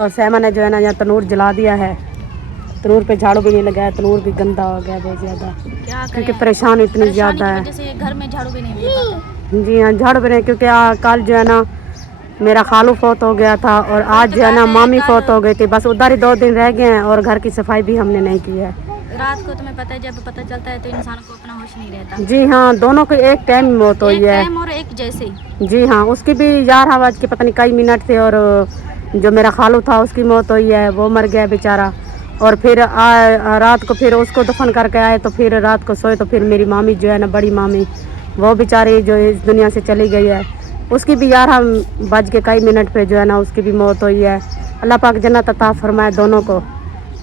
और सहमा ने जो है ना यहाँ तनूर जला दिया है। तनूर पे झाड़ू भी नहीं लगाया, तनूर भी गंदा हो गया बहुत ज़्यादा, क्योंकि परेशान इतनी ज़्यादा है। घर में झाड़ू भी नहीं दे पाते। जी हाँ, झाड़ू भी नहीं, क्योंकि कल जो है ना मेरा खालू फौत हो गया था और आज जो है ना मामी फौत हो गई थी। बस उधर ही 2 दिन रह गए हैं और घर की सफाई भी हमने नहीं की है। रात को तुम्हें पता है, जब पता चलता है तो इंसान को अपना होश नहीं रहता। जी हाँ, दोनों को एक टाइम मौत हुई है। और एक जैसे। जी हाँ, उसकी भी 11 बज के पता नहीं कई मिनट थे, और जो मेरा खालू था उसकी मौत हुई है, वो मर गया बेचारा। और फिर रात को फिर उसको दफन करके आए, तो फिर रात को सोए तो फिर मेरी मामी जो है ना, बड़ी मामी, वो बेचारी जो इस दुनिया से चली गई है, उसकी भी 11 बज के कई मिनट पे जो है ना उसकी भी मौत हुई है। अल्लाह पाक जन्नत अता फरमाए दोनों को,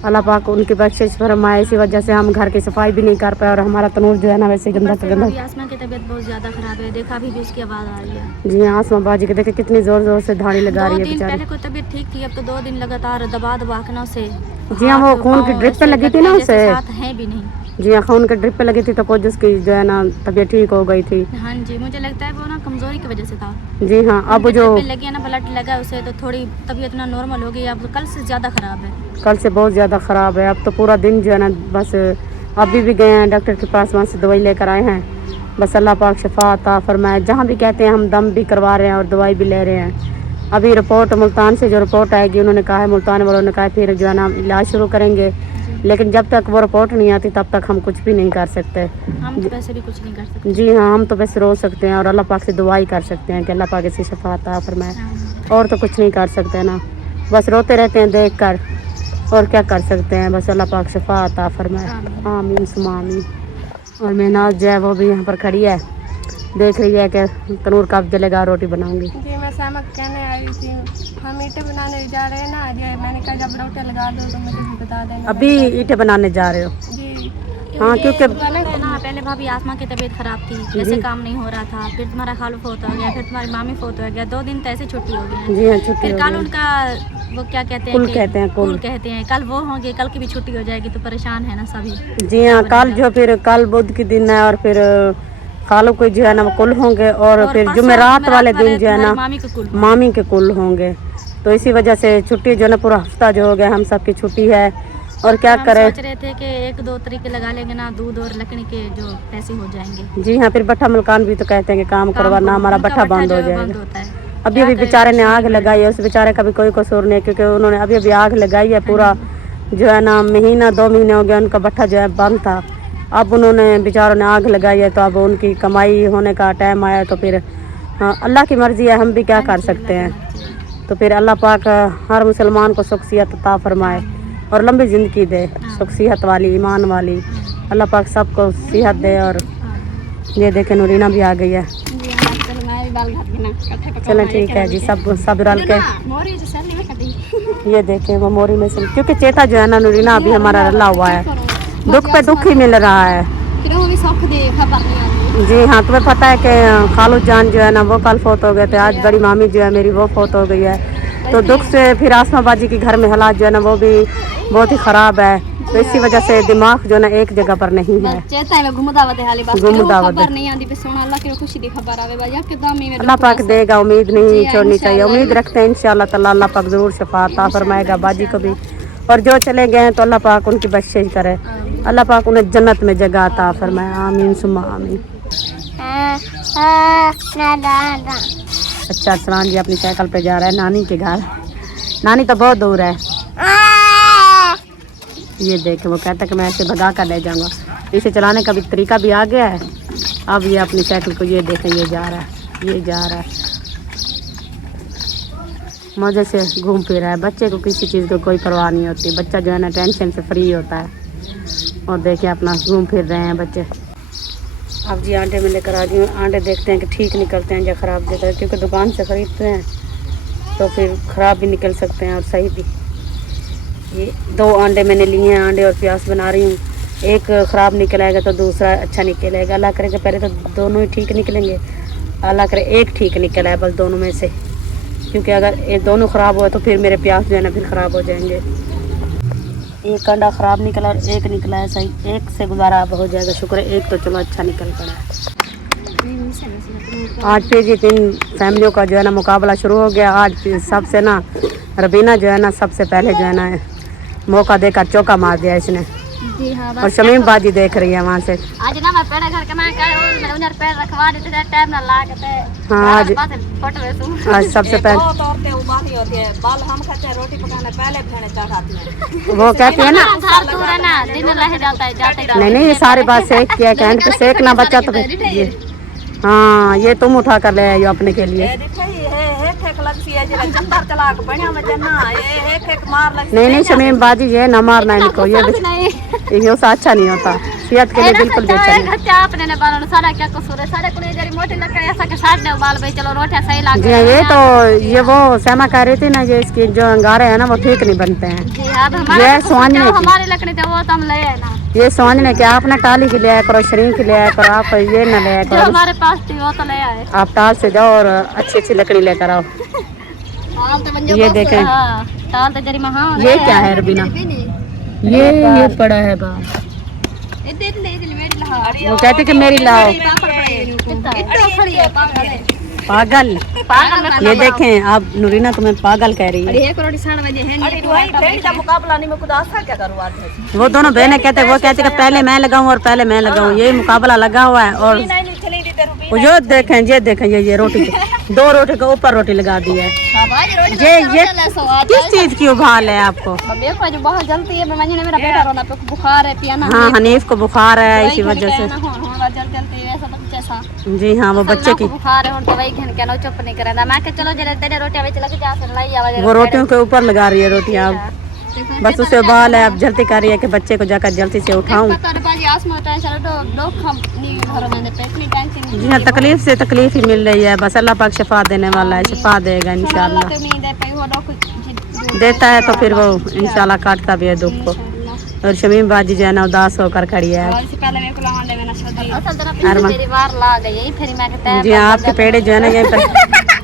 अल्लाह पाक उनकी बख्शिश फरमाए। इसी वजह से हम घर की सफाई भी नहीं कर पाए और हमारा तनूर जो है ना वैसे गंदा गंदा। आसमा की तबीयत बहुत ज़्यादा खराब है, देखा भी उसकी आवाज़ आ रही है। जी हाँ, आसमा बाजी के देखे कितनी ज़ोर ज़ोर से धाड़ी लगा रही है बेचारी। पहले कोई तबीयत ठीक थी, अब तो 2 दिन लगातार दबा दबा के ना उसे। जी हाँ, वो खून की ड्रिप पे लगी थी ना उसे। है भी नहीं। जी हाँ, खून की ड्रिप पे लगी थी तो कुछ उसकी जो है ना तबीयत ठीक हो गई थी। हाँ जी, मुझे लगता है वो ना कमजोरी की वजह से था। जी हाँ, अब जो लगी है ना, ब्लड लगा उसे, तो थोड़ी तबीयत ना नॉर्मल हो गई। अब कल से ज़्यादा ख़राब है, कल से बहुत ज़्यादा ख़राब है। अब तो पूरा दिन जो है ना बस, अभी भी गए हैं डॉक्टर के पास, वहाँ से दवाई लेकर आए हैं। बस अल्लाह पाक शफा अता फरमाए। जहाँ भी कहते हैं हम दम भी करवा रहे हैं और दवाई भी ले रहे हैं। अभी रिपोर्ट मुल्तान से जो रिपोर्ट आएगी, उन्होंने कहा है, मुल्तान वालों ने कहा फिर जो है ना इलाज शुरू करेंगे, लेकिन जब तक वो रिपोर्ट नहीं आती तब तक हम कुछ भी नहीं कर सकते। हम तो वैसे भी कुछ नहीं कर सकते। जी हाँ, हम तो बस रो सकते हैं और अल्लाह पाक से दुआई कर सकते हैं कि अल्लाह पाक इसी शफा अता फरमाए, और तो कुछ नहीं कर सकते ना, बस रोते रहते हैं देख कर, और क्या कर सकते हैं। बस अल्लाह पाक शफा अता फरमाए, आमीन सुमा आमीन। और मेहनाज जो है वो भी यहाँ पर खड़ी है, देख रही है कि तनूर कब जलेगा, रोटी बनाऊंगी। जी, मैं सहमा कहने आई थी, हम ईंटें बनाने जा रहे हैं ना, ये मैंने कहा जब रोटी लगा दो तो मुझे भी बता देना। अभी ईंटें बनाने जा रहे हो? जी हाँ, क्योंकि ना पहले भाभी आसमा की तबीयत खराब थी, जैसे काम नहीं हो रहा था, फिर तुम्हारा खालू फोत हो गया, फिर तुम्हारी मामी फोत हो गया, 2 दिन तो ऐसे छुट्टी हो गई। जी हाँ, छुट्टी फिर हो कल गई। उनका वो क्या कहते हैं, कुल कहते हैं, कुल कहते हैं, कल वो होंगे, कल की भी छुट्टी हो जाएगी, तो परेशान है ना सभी। जी हाँ, कल जो फिर कल बुध के दिन है, और फिर खालू को जो है ना कुल होंगे, और फिर जुमेरात वाले दिन जो है ना मामी के कुल होंगे। तो इसी वजह से छुट्टी जो है ना पूरा हफ्ता जो हो गया हम सबकी छुट्टी है। और क्या करें, सोच रहे थे कि 1-2 तरीके लगा लेंगे ना, दूध और लकड़ी के जो पैसे हो जाएंगे। जी हाँ, फिर बट्ठा मलकान भी तो कहते हैं कि काम करवाना, हमारा बट्ठा बंद हो जाएगा। अभी अभी बेचारे ने आग लगाई है, उस बेचारे का भी कोई कसूर नहीं, क्योंकि उन्होंने अभी अभी आग लगाई है। पूरा जो है ना महीना 2 महीने हो गया उनका बट्ठा जो है बंद था, अब उन्होंने बेचारों ने आग लगाई है, तो अब उनकी कमाई होने का टाइम आया, तो फिर अल्लाह की मर्जी है, हम भी क्या कर सकते हैं। तो फिर अल्लाह पाक हर मुसलमान को सुखसियत अता फरमाए और लंबी ज़िंदगी दे, सुखसियत वाली, ईमान वाली। अल्लाह पाक सबको सेहत दे। और ये देखें नूरीना भी आ गई है। चलो ठीक है जी, सब रल के ये देखें वो मोरी में से, क्योंकि चेता जो है ना नूरीना अभी हमारा रला हुआ है, दुख पे दुख ही मिल रहा है। जी हाँ, तुम्हें पता है कि खालू जान जो है ना वो कल फोत हो गए थे, आज बड़ी मामी जो है मेरी वो फोत हो गई है, तो दुख से फिर आसमा बाजी के घर में हालात जो है ना वो भी बहुत ही ख़राब है। तो इसी वजह से दिमाग जो ना एक जगह पर नहीं है। अल्लाह पाक देगा, उम्मीद नहीं छोड़नी चाहिए, उम्मीद रखते हैं इंशाअल्लाह ताला अल्लाह पाक ज़रूर शफा अता फरमाएगा बाजी को भी। और जो चले गए हैं तो अल्लाह पाक उनकी बख्शिश करे, अल्लाह पाक उन्हें जन्नत में जगह अता फरमाए, आमीन सुम्मा आमीन। अच्छा, सलान जी अपनी साइकिल पे जा रहा है नानी के घर। नानी तो बहुत दूर है, ये देखे वो कहता है कि मैं ऐसे भगा कर ले जाऊंगा। इसे चलाने का भी तरीका भी आ गया है। अब ये अपनी साइकिल को ये देखें, ये जा रहा है, ये जा रहा है, मज़े से घूम फिर रहा है। बच्चे को किसी चीज़ को कोई परवाह नहीं होती, बच्चा जो है ना टेंशन से फ्री होता है। और देखिए अपना घूम फिर रहे हैं बच्चे। अब जी आंटे में लेकर आ गई हूँ, आंटे देखते हैं कि ठीक निकलते हैं या ख़राब देते हैं, क्योंकि दुकान से ख़रीदते हैं तो फिर ख़राब भी निकल सकते हैं और सही भी। ये 2 अंडे मैंने लिए हैं, अंडे और प्याज बना रही हूँ। एक ख़राब निकलेगा तो दूसरा अच्छा निकलेगा। अल्लाह करे कि पहले तो दोनों ही ठीक निकलेंगे, अल्लाह करे एक ठीक निकला है बस दोनों में से, क्योंकि अगर ये दोनों ख़राब हुआ तो फिर मेरे प्याज जो है ना फिर ख़राब हो जाएंगे। एक अंडा ख़राब निकला और एक निकला है सही, एक से गुजारा अब हो जाएगा, शुक्र है एक तो चलो अच्छा निकल पड़ा है। आज फिर ये 3 फैमिलियों का जो है ना मुकाबला शुरू हो गया। आज सबसे ना रबीना जो है ना सबसे पहले जो है ना मौका देकर चौका मार दिया इसने। जी हाँ और शमीम बाजी देख रही है वहाँ से। आज ना मैं पेड़ घर के मैं कह उधर पैर रखवा देते थे टाइम ना लागते। हाँ आज फोटो वेसू आज सबसे पहले औरतें उबाली होती है, बाल हम खाते हैं, रोटी पकाने पहले भेड़े चढ़ाती हैं। वो कहती है ना घर दूर है ना, दिन रह जाता है जाते नहीं नहीं ये सारे बात सेक किया कि एंड पे सेकना बच्चा तो ये हाँ ये तुम उठा कर ले आई हो अपने के लिए। नहीं नहीं शमीम बाजी ये ना मारना है इनको, ये उससे अच्छा नहीं होता, सेहत के लिए बिल्कुल भी अच्छा नहीं। आपने ने बालों सारा क्या कसूर है, सारे को जरी मोटे लग ऐसा के साथ ने बाल भाई चलो रोटियां सही लाग जी हाँ, ये तो ये वो सहमा कह रही थी ना, ये इसकी जो अंगारे हैं ना वो ठीक नहीं बनते हैं। जी हाँ, ये सोचने की हमारी लकड़ी थे वो तो हम ले आए ना, ये सोचने कि आप ना टाली की ले आया करो, शरीक की ले आया करो, आप ये ना ले आया जो करो, हमारे पास थी वो तो ले आए। आप टाल से जाओ और अच्छी अच्छी लकड़ी लेकर आओ। ये देखें हाँ ताल तो जरी महा ये क्या है रबीना, ये पड़ा है बाहर। वो कहते कि मेरी लाओ पागल। ये देखें आप नूरीना तुम्हें पागल कह रही है। मुकाबला नहीं, मैं खुद आशा क्या करूँ आज। वो दोनों बहनें कहते वो कहते कि पहले मैं लगाऊं और पहले मैं लगाऊं, ये मुकाबला लगा हुआ है। और जो देखें ये रोटी दो रोटी के ऊपर रोटी लगा दी है। ये किस चीज की उबाल है आपको? बहुत जल्दी है, मेरा बेटा रोना पे बुखार है पिया ना। हाँ हनीफ को बुखार है इसी वजह से। जी हाँ वो बच्चे की बुखार है और दवाई घेन के ना चुप नहीं करे मैं के चलो जरा तेरे रोटियां बेच लग जा से लाई आवाज वो रोटियों के ऊपर लगा रही है रोटियां, अब बस उसे उबाल है, अब जल्दी कर रही है कि बच्चे को जाकर जल्दी से उठाऊं। जी हाँ तकलीफ से तकलीफ ही मिल रही है, बस अल्लाह पाक शिफा देने वाला है, शिफा देगा इंशाल्लाह। देता है तो फिर वो इंशाल्लाह काटता भी है दुख को। और शमीम बाजी जो है ना उदास होकर खड़ी है। जी हाँ आपके पेड़े जो है ना यहीं पर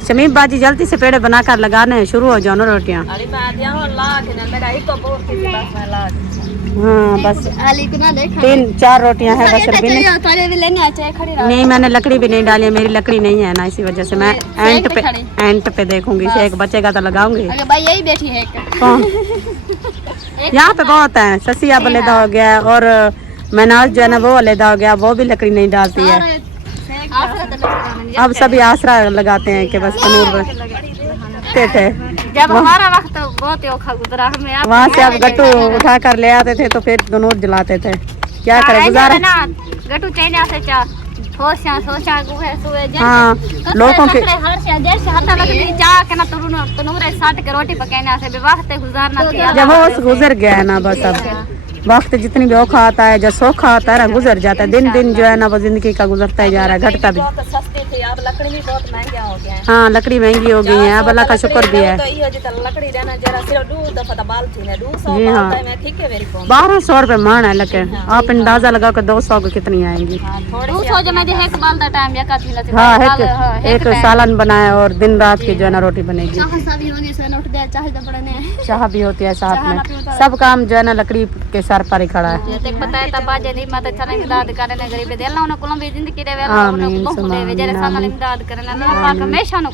शमीम बाजी जल्दी से पेड़े बनाकर लगाने शुरू हो जाओ ना रोटियाँ। हाँ बस 3-4 रोटियाँ है बस। नहीं मैंने लकड़ी भी नहीं डाली है, मेरी लकड़ी नहीं है ना, इसी वजह से मैं एंट पे देखूंगी, एक बचेगा तो लगाऊंगी। भाई यही बैठी है यहाँ पे बहुत है, ससिया बलेदा हो गया और मनाज जो है ना वो अलहदा हो गया, वो भी लकड़ी नहीं डालती है। अब सभी आसरा लगाते हैं कि बस तनूर थे। जब हमारा वक्त बहुत औखा गुजरा, हमें वहाँ से अब गट्टू उठा कर ले आते थे तो फिर तनूर जलाते थे, क्या करें गुजारा। गट्टू चाहिए से चा सोचा गुहे सुए हाँ लोगों के जैसे हाथा लगती चाह के ना तनूर साट के रोटी पकाने से वक्त गुजारना थी। जब वो गुजर गया है ना बस, अब वक्त जितनी भी औखा आता है, जब सौखा आता है ना गुजर जाता है, दिन दिन जो है ना वो जिंदगी का गुजरता ही जा रहा है, घटता भी। सस्ती थी, अब लकड़ी भी बहुत महंगा हो गया है। हाँ लकड़ी महंगी हो गई है, अब अल्लाह का शुक्र भी है। जी हाँ 1200 रुपए मान है लगे, आप अंदाजा लगाओ कि 200 को कितनी आएंगी। हाँ एक सालन बनाया और दिन रात की जो है ना रोटी बनेगी, चाह भी होती है साथ में, सब काम जो है ना लकड़ी के सर पर ही खड़ा है।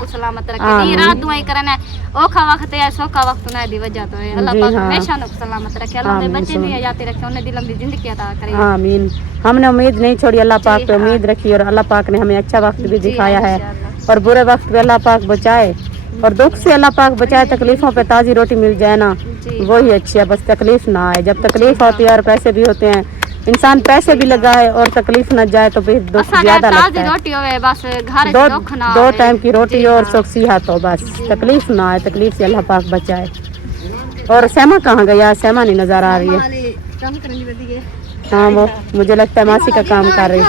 सलामत रखे रात दुआई करना औखा वक्त है सौखा वक्त ना दी वजह तो है अल्लाह पाक हमेशा नु सलामत रखे, अल्लाह बच्चे भी हयाती रखे, उन्हें दी लंबी जिंदगी अता करे। आमीन। हमने उम्मीद नहीं छोड़ी, अल्लाह पाक पे उम्मीद रखी और अल्लाह पाक ने हमें अच्छा वक्त भी दिखाया है और बुरे वक्त पे अल्लाह पाक बचाए और दुख से अल्लाह पाक बचाए। तकलीफों पे ताज़ी रोटी मिल जाए ना वही अच्छी है, बस तकलीफ ना आए। जब तकलीफ होती है और पैसे भी होते हैं, इंसान पैसे भी लगाए और तकलीफ न जाए तो फिर दुख ज्यादा लगता है। दो टाइम की रोटी और सोखसियत हो, बस तकलीफ ना आए, तकलीफ से अल्लाह पाक बचाए। और सहमा कहाँ गया? सहमा नहीं नजर आ रही है। हाँ वो मुझे लगता है मासी का काम कर रही है।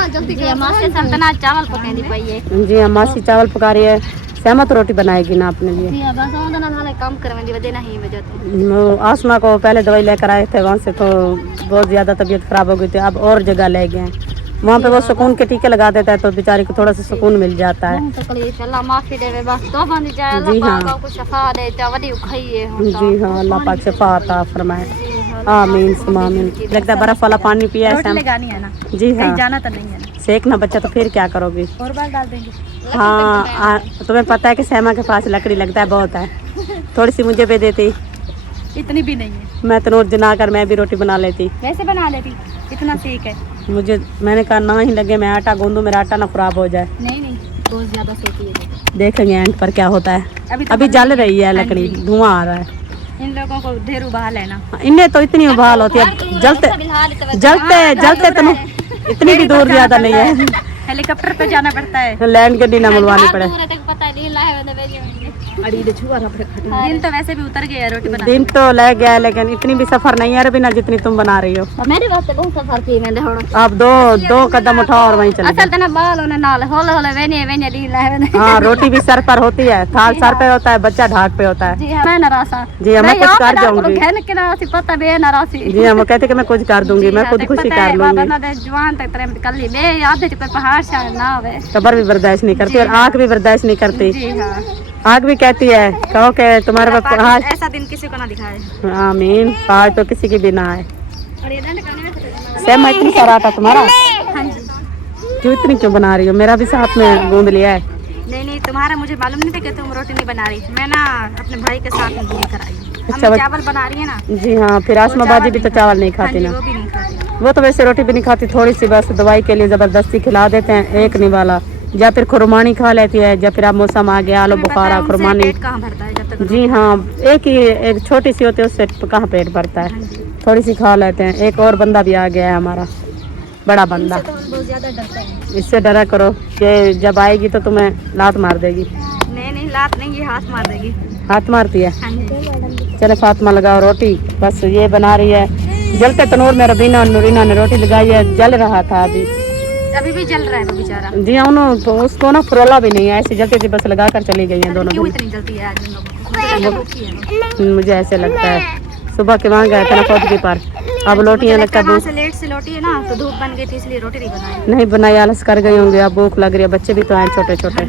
जी हाँ मासी चावल पका रही है, सहमा तो रोटी बनाएगी ना अपने लिए। आसमा को पहले दवाई लेकर आए थे वहाँ से, तो बहुत ज़्यादा तबीयत खराब हो गई थी, अब और जगह ले गए हैं। वहाँ पे वो सुकून के टीके लगा देता है तो बेचारी को थोड़ा सा सुकून मिल जाता है। जी हाँ अल्लाह पाक शिफा अता फरमाए, आमीन आमीन। लगता है बर्फ वाला पानी पिया है जी हाँ, जाना तो नहीं है सेकना बच्चा, तो फिर क्या करोगी? और बाल डाल देंगे। हाँ तुम्हें पता है कि सहमा के पास लकड़ी लगता है बहुत है। थोड़ी सी मुझे भी देती, इतनी भी नहीं है, मैं तनूर जना कर मैं भी रोटी बना लेती। वैसे बना लेती, इतना सीख है। मैंने कहा ना ही लगे मैं आटा गूंदूं, मेरा आटा ना खराब हो जाए। नहीं नहीं, बहुत ज्यादा सेकी है। देखेंगे एंड पर क्या होता है। अभी जल रही है लकड़ी, धुआं आ रहा है। इन लोगों को ढेर उबाल है ना, इन्हें तो इतनी उबाल होती है, जलते तनू इतनी भी दूर ज्यादा नहीं है, हेलीकॉप्टर पे जाना पड़ता है। लैंड गड्डी ना बुलवानी पड़े। दिन तो वैसे भी उतर गया है रोटी बना। दिन तो लग गया है, लेकिन इतनी भी सफर नहीं है रबीना जितनी तुम बना रही हो। मेरे वास्ते बहुत सफर की मैंने थोड़ा। आप दो कदम उठाओ और वहीं चले असल तना बाल होने नाल होले होले वेने वेने लीला है। हाँ, रोटी भी सर पर होती है, थाल सर पे होता है, बच्चा ढाक पे होता है। जी हाँ, मैं नारासा। जी हाँ, मैं कुछ कर जाऊंगी। कहने के नारासी पता बे नारासी। जी हाँ, वो कहते कि मैं कुछ कर दूंगी, मैं खुद खुशी कर लूंगी। बाबा ना जवान तक तरह कर ली बे, याद है कोई पहाड़ से ना आवे। कब्र भी बर्दाश्त नहीं करती और आँख भी बर्दाश्त नहीं करती। जी हाँ, आग भी कहती है, कहो कि तुम्हारे पास आज ऐसा दिन किसी को ना दिखाए। आमीन, आज तो किसी की भी ना आए। और ये दंड करने में सेम इतनी सारा आटा तुम्हारा, हाँ जी। क्यों बना रही हो? मेरा भी साथ में गूंद लिया है। नहीं तुम्हारा मुझे मालूम नहीं था कि तुम रोटी नहीं बना रही। मैं ना अपने भाई के साथ में घूम कर आई। अच्छा, हम चावल बना रही है ना। जी हाँ, फिर आसमा बाजी भी तो चावल नहीं खाती ना। वो भी नहीं खाती। वो तो वैसे रोटी भी नहीं खाती, थोड़ी सी बस दवाई के लिए जबरदस्ती खिला देते हैं, एक नहीं वाला। या फिर खुरमानी खा लेती है, या फिर अब मौसम आ गया आलू बुखारा खुरमानी। पेट कहाँ भरता है जब तक। जी हाँ, एक छोटी सी होती है, उससे कहाँ पेट भरता है। थोड़ी सी खा लेते हैं। एक और बंदा भी आ गया है हमारा, बड़ा बंदा। तो हम बहुत ज्यादा डरते हैं। इससे डरा करो कि जब आएगी तो तुम्हें लात मार देगी। नहीं लात नहीं, ये हाथ मार देगी। हाथ मारती है। हाँ जी। चलो फातिमा लगाओ रोटी, बस ये बना रही है। जलते तनूर में रबीना और नूरीना ने रोटी लगाई है, जल रहा था अभी भी जल रहा है वो बेचारा। जी हाँ, उसको ना फरोला भी नहीं है, ऐसी जलती थी, बस लगा कर चली गई हैं दोनों। क्यों इतनी जल्दी है आज इन लोगों को? मुझे ऐसे लगता है। सुबह के वहाँ गए थे ना फौजी पर, अब रोटियाँ लगता वहाँ से लेट से लौटी है ना, तो धूप बन गई थी इसलिए रोटी नहीं बनाई। नहीं बनाई, आलस कर गई होंगे, अब भूख लग रही है, बच्चे भी तो हैं छोटे छोटे।